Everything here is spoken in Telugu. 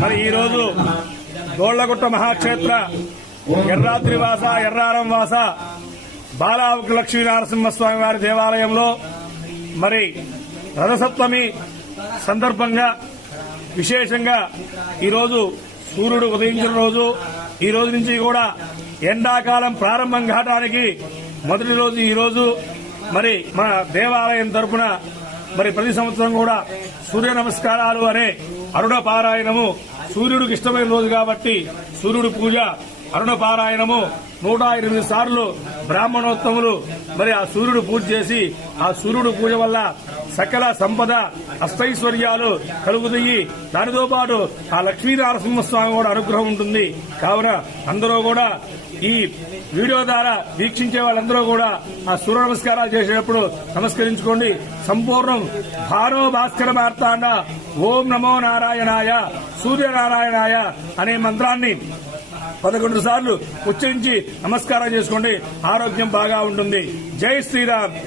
మరి ఈరోజు గోళ్లగుట్ట మహాక్షేత్ర ఎర్రాద్రివాస ఎర్రారం వాస బాలావుకు లక్ష్మీ నరసింహస్వామి వారి దేవాలయంలో మరి రథసప్తమి సందర్భంగా విశేషంగా ఈరోజు సూర్యుడు ఉదయించిన రోజు, ఈ రోజు నుంచి కూడా ఎండాకాలం ప్రారంభం కావడానికి మొదటి రోజు ఈ రోజు. మరి మన దేవాలయం తరపున మరి ప్రతి సంవత్సరం కూడా సూర్య నమస్కారాలు అనే అరుణ పారాయణము, సూర్యుడికి ఇష్టమైన రోజు కాబట్టి సూర్యుడి పూజ, అరుణ పారాయణము 108 సార్లు బ్రాహ్మణోత్తములు మరి ఆ సూర్యుడు పూజ చేసి, ఆ సూర్యుడు పూజ వల్ల సకల సంపద అష్టైశ్వర్యాలు కలుగుతాయి. దానితో పాటు ఆ లక్ష్మీ నరసింహస్వామి కూడా అనుగ్రహం ఉంటుంది. కావున అందరూ కూడా ఈ వీడియో ద్వారా వీక్షించే వాళ్ళందరూ కూడా ఆ సూర్య నమస్కారాలు చేసేటప్పుడు నమస్కరించుకోండి. సంపూర్ణం భారో భాస్కర మార్తాండ ఓం నమో నారాయణాయ సూర్యనారాయణాయ అనే మంత్రాన్ని 11 సార్లు ఉచ్చరించి నమస్కారం చేసుకోండి. ఆరోగ్యం బాగా ఉంటుంది. జై శ్రీరామ్.